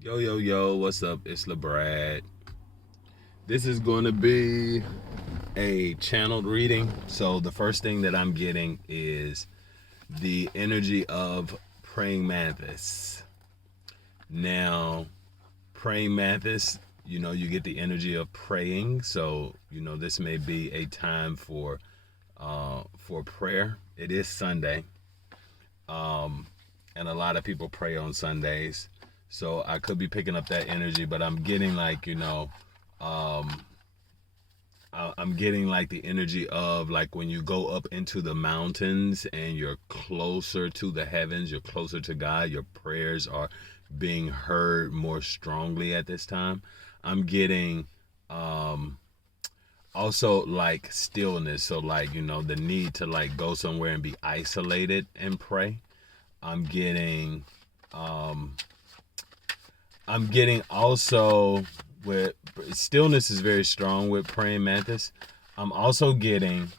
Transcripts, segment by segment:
Yo, yo, yo, what's up? It's LeBrad. This is going to be a channeled reading. So, the first thing that I'm getting is the energy of praying mantis. Now, praying mantis, you get the energy of praying. So, this may be a time for prayer. It is Sunday. And a lot of people pray on Sundays. So I could be picking up that energy, but I'm getting um, I'm getting like the energy of like when you go up into the mountains and you're closer to the heavens, you're closer to God, your prayers are being heard more strongly at this time. I'm getting um, also like stillness. So like, the need to like go somewhere and be isolated and pray. I'm getting um I'm getting also with stillness is very strong with praying mantis. I'm also getting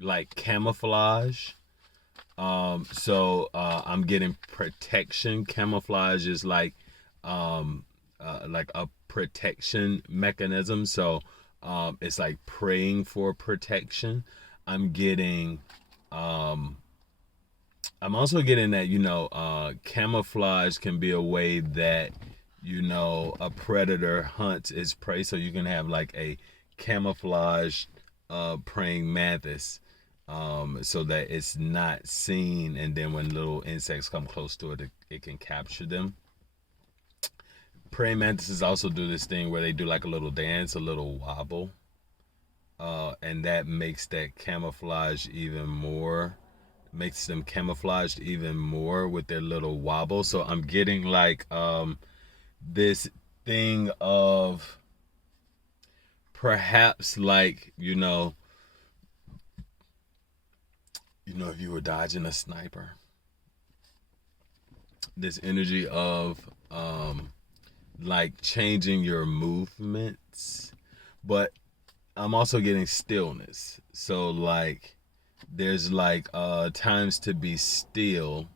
like camouflage. I'm getting protection. Camouflage is like a protection mechanism. So it's like praying for protection. I'm getting um I'm also getting that, camouflage can be a way that, a predator hunts its prey. So you can have like a camouflage praying mantis so that it's not seen. And then when little insects come close to it, it can capture them. Praying mantises also do this thing where they do like a little dance, a little wobble. And that makes that camouflage even more makes them camouflaged even more with their little wobble. So I'm getting like this thing of perhaps like if you were dodging a sniper, this energy of like changing your movements. But I'm also getting stillness. So like there's like times to be still,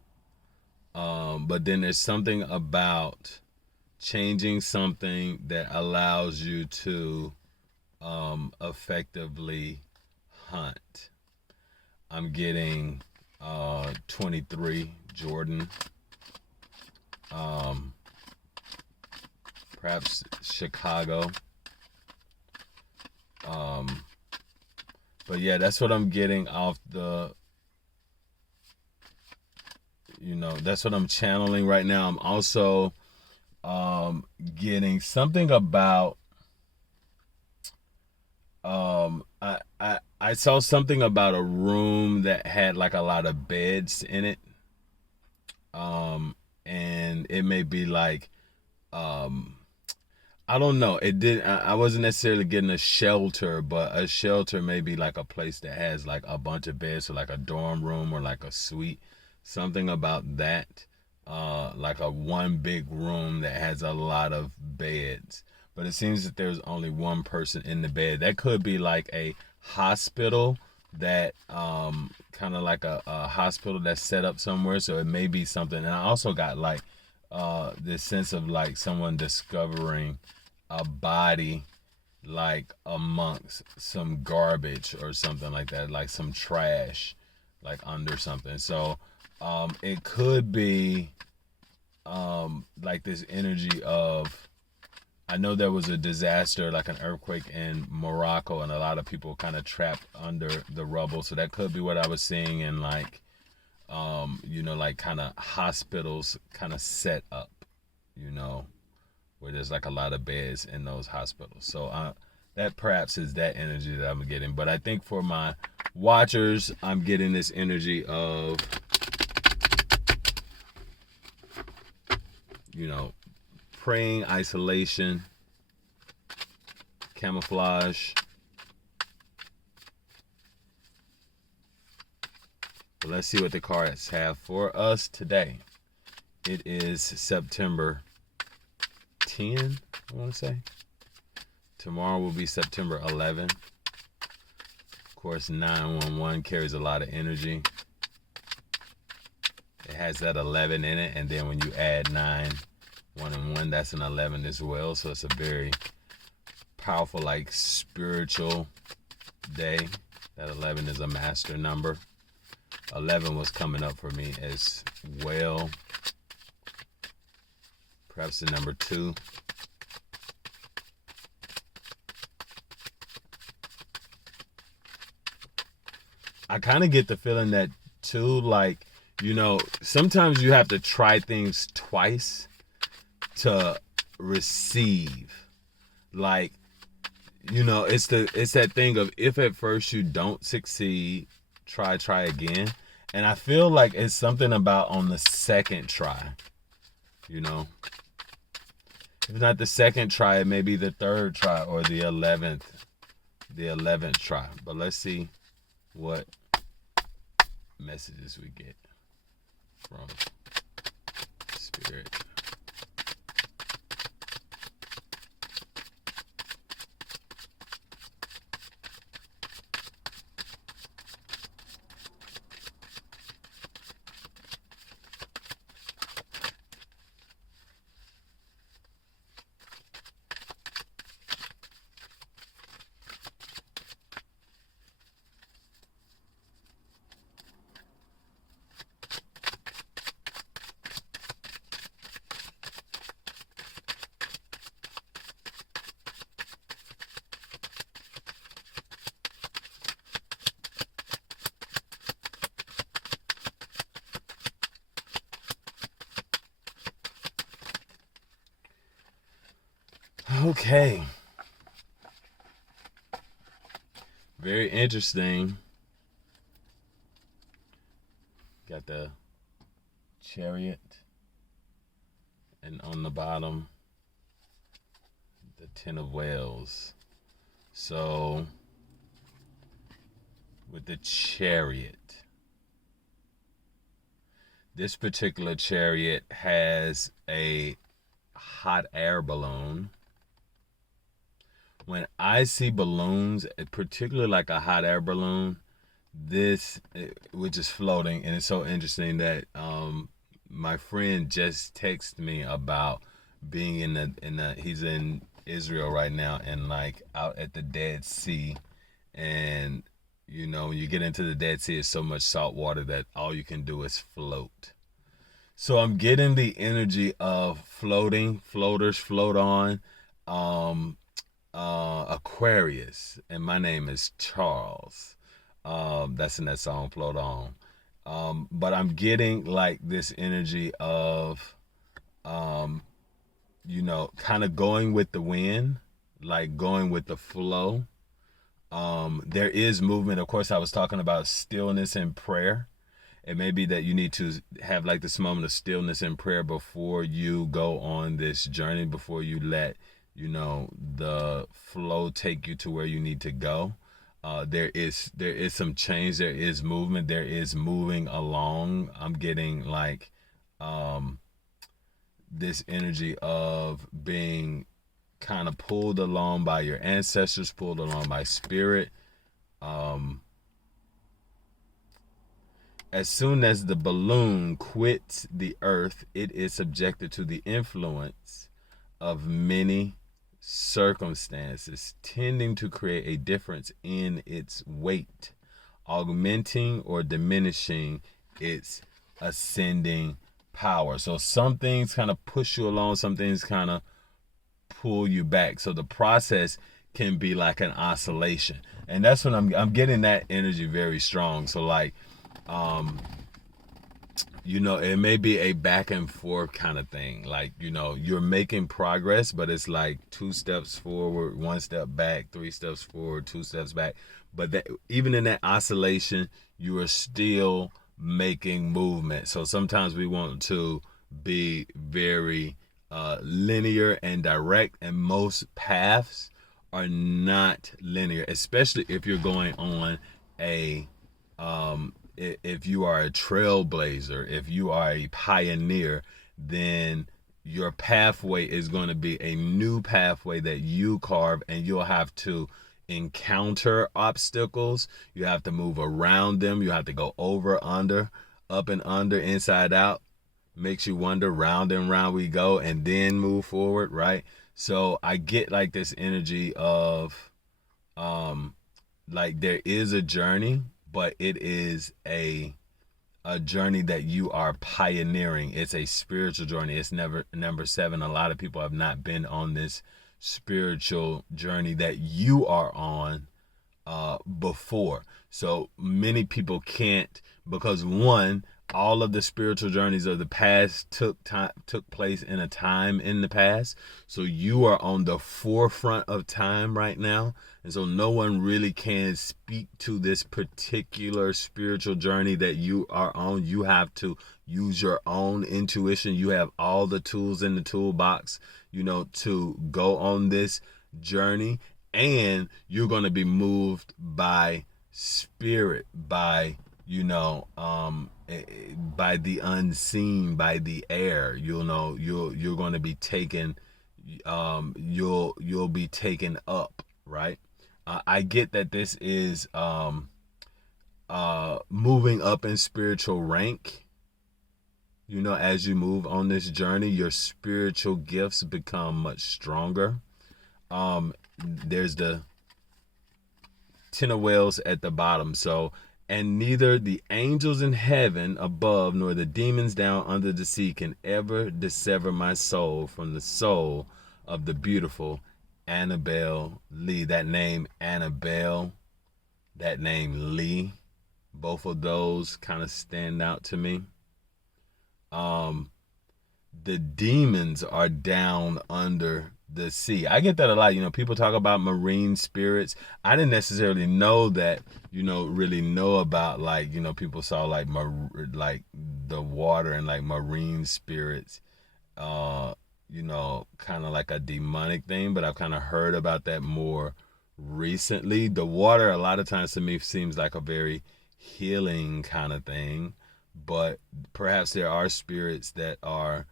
but then there's something about changing something that allows you to effectively hunt. I'm getting 23 Jordan, um, perhaps Chicago. Um, but yeah, that's what I'm getting off that's what I'm channeling right now. I'm also getting something about I saw something about a room that had like a lot of beds in it. And it may be like um I don't know. It did. I wasn't necessarily getting a shelter, but a shelter may be like a place that has like a bunch of beds, so like a dorm room or like a suite. Something about that, like a one big room that has a lot of beds. But it seems that there's only one person in the bed. That could be like a hospital that kind of like a hospital that's set up somewhere. So it may be something. And I also got like this sense of like someone discovering a body like amongst some garbage or something like that, like some trash like under something. So it could be like this energy of I know there was a disaster like an earthquake in Morocco and a lot of people kind of trapped under the rubble. So that could be what I was seeing in like like kind of hospitals kind of set up, you know, where there's like a lot of beds in those hospitals. So that perhaps is that energy that I'm getting. But I think for my watchers, I'm getting this energy of, praying, isolation, camouflage. But let's see what the cards have for us today. It is September 10, I want to say. Tomorrow will be September 11. Of course, 911 carries a lot of energy. It has that 11 in it, and then when you add 9, 1 and 1. That's an 11 as well. So it's a very powerful, like spiritual day. That 11 is a master number. 11 was coming up for me as well. Perhaps the number 2. I kind of get the feeling that too, like, sometimes you have to try things twice to receive. Like, it's that thing of, if at first you don't succeed, try again. And I feel like it's something about on the second try, If not the second try, it may be the third try or the 11th try. But let's see what messages we get from Spirit. Okay. Very interesting. Got the Chariot, and on the bottom, the Ten of Whales. So, with the Chariot, this particular chariot has a hot air balloon. When I see balloons, particularly like a hot air balloon, which is floating, and it's so interesting that my friend just texted me about being he's in Israel right now, and like out at the Dead Sea, and when you get into the Dead Sea, it's so much salt water that all you can do is float. So I'm getting the energy of floating. Floaters float on. Aquarius, and my name is Charles. That's in that song, Float On. But I'm getting like this energy of, kind of going with the wind, like going with the flow. There is movement. Of course, I was talking about stillness and prayer. It may be that you need to have like this moment of stillness and prayer before you go on this journey, before you let the flow take you to where you need to go. There is some change. There is movement. There is moving along. I'm getting like this energy of being kind of pulled along by your ancestors, pulled along by spirit. As soon as the balloon quits the earth, it is subjected to the influence of many circumstances, tending to create a difference in its weight, augmenting or diminishing its ascending power. So some things kind of push you along, some things kind of pull you back. So the process can be like an oscillation, and that's when I'm getting that energy very strong. So like, it may be a back and forth kind of thing. Like, you're making progress, but it's like 2 steps forward, 1 step back, 3 steps forward, 2 steps back. But even in that oscillation, you are still making movement. So sometimes we want to be very linear and direct, and most paths are not linear, especially if you're going on if you are a trailblazer, if you are a pioneer, then your pathway is going to be a new pathway that you carve, and you'll have to encounter obstacles. You have to move around them. You have to go over, under, up and under, inside out. makes you wonder, round and round we go, and then move forward, right? So I get like this energy of um like there is a journey, but it is a journey that you are pioneering. It's a spiritual journey. It's never number 7. A lot of people have not been on this spiritual journey that you are on before. So many people can't, because one, all of the spiritual journeys of the past took place in a time in the past. So you are on the forefront of time right now. And so no one really can speak to this particular spiritual journey that you are on. You have to use your own intuition. You have all the tools in the toolbox, to go on this journey. And you're going to be moved by spirit, by by the unseen, by the air. You're going to be taken, you'll be taken up, right? I get that this is moving up in spiritual rank. As you move on this journey, your spiritual gifts become much stronger. There's the 10 of Whales at the bottom. So, and neither the angels in heaven above nor the demons down under the sea can ever dissever my soul from the soul of the beautiful Annabelle Lee. That name Annabelle, that name Lee, both of those kind of stand out to me. The demons are down under the sea. I get that a lot. People talk about marine spirits. I didn't necessarily know that, really know about, like, people saw like the water and like marine spirits, kind of like a demonic thing, but I've kind of heard about that more recently. The water a lot of times to me seems like a very healing kind of thing, but perhaps there are spirits that are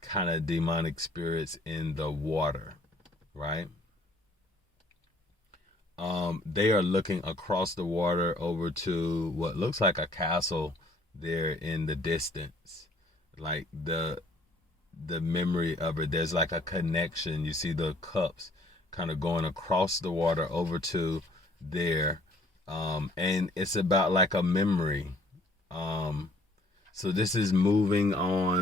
kind of demonic spirits in the water, right? They are looking across the water over to what looks like a castle there in the distance. Like the memory of it, there's like a connection. You see the cups kind of going across the water over to there. And it's about like a memory. So this is moving on